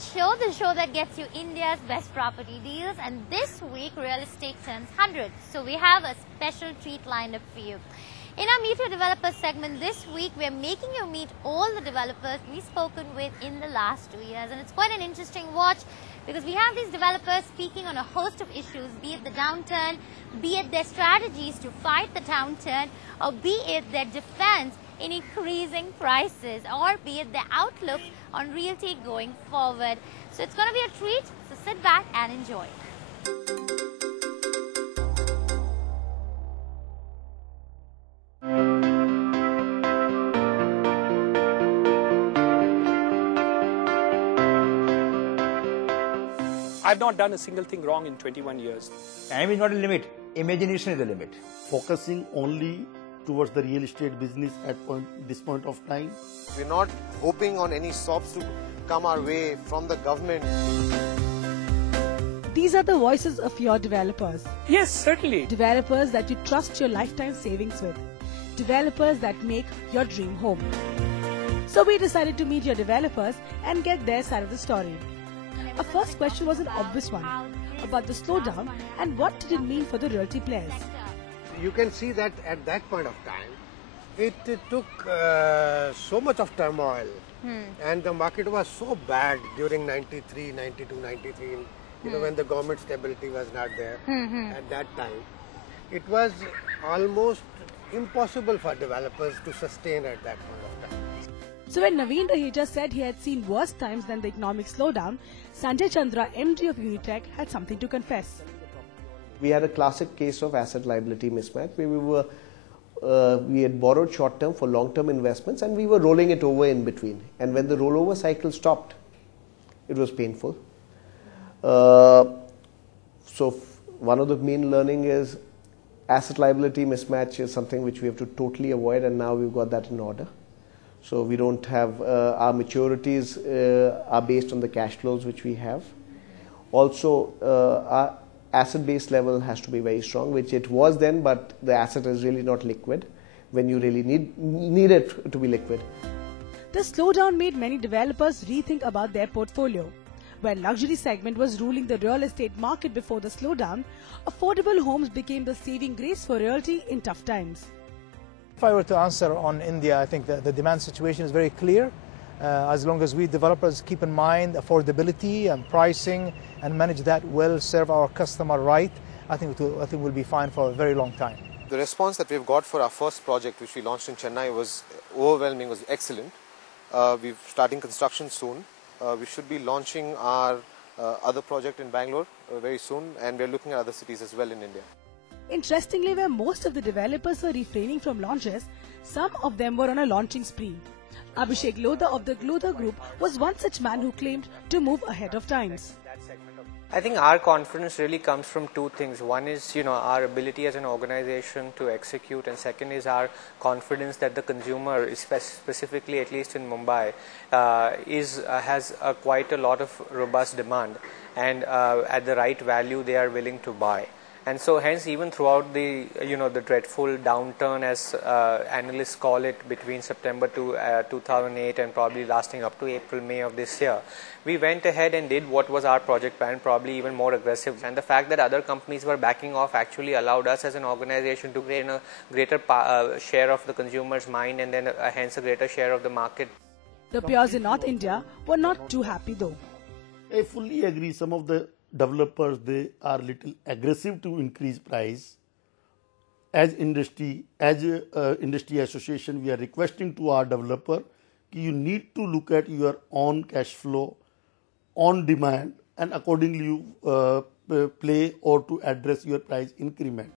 the show that gets you India's best property deals, and this week real estate turns 100. So we have a special treat lined up for you. In our Meet Your Developers segment this week, we are making you meet all the developers we've spoken with in the last 2 years, and it's quite an interesting watch because we have these developers speaking on a host of issues, be it the downturn, be it their strategies to fight the downturn, or be it their defense in increasing prices, or be it their outlook on realty going forward. So it's going to be a treat, so sit back and enjoy. I've not done a single thing wrong in 21 years. Time is not a limit. Imagination is the limit. Focusing only towards the real estate business at this point of time. We're not hoping on any SOPs to come our way from the government. These are the voices of your developers. Yes, certainly. Developers that you trust your lifetime savings with. Developers that make your dream home. So we decided to meet your developers and get their side of the story. Our first question was an obvious one about the slowdown and what did it mean for the realty players. You can see that at that point of time, it took so much of turmoil and the market was so bad during 93, 92, 93, you know, when the government stability was not there at that time. It was almost impossible for developers to sustain at that point of time. So when Naveen Raheja said he had seen worse times than the economic slowdown, Sanjay Chandra, MD of Unitech, had something to confess. We had a classic case of asset liability mismatch where we had borrowed short term for long term investments and we were rolling it over in between. And when the rollover cycle stopped, it was painful. So one of the main learning is asset liability mismatch is something which we have to totally avoid, and now we've got that in order. So we don't have, our maturities are based on the cash flows which we have. Also, our asset base level has to be very strong, which it was then, but the asset is really not liquid when you really need it to be liquid. The slowdown made many developers rethink about their portfolio. Where luxury segment was ruling the real estate market before the slowdown, affordable homes became the saving grace for realty in tough times. If I were to answer on India, I think the demand situation is very clear. As long as we developers keep in mind affordability and pricing and manage that well, serve our customer right, I think we'll be fine for a very long time. The response that we've got for our first project, which we launched in Chennai, was overwhelming, was excellent. We're starting construction soon. We should be launching our other project in Bangalore very soon, and we're looking at other cities as well in India. Interestingly, where most of the developers were refraining from launches, some of them were on a launching spree. Abhishek Lodha of the Glodha Group was one such man who claimed to move ahead of times. I think our confidence really comes from two things. One is, our ability as an organization to execute, and second is our confidence that the consumer, specifically at least in Mumbai, has quite a lot of robust demand, and at the right value they are willing to buy. And so hence even throughout the the dreadful downturn, as analysts call it, between September to 2008 and probably lasting up to April, May of this year, we went ahead and did what was our project plan, probably even more aggressive. And the fact that other companies were backing off actually allowed us as an organization to gain a greater share of the consumer's mind, and then hence a greater share of the market. The peers in North India were not too happy though. I fully agree. Some of the developers, they are little aggressive to increase price. As industry association, we are requesting to our developer, you need to look at your own cash flow, on demand, and accordingly you play or to address your price increment.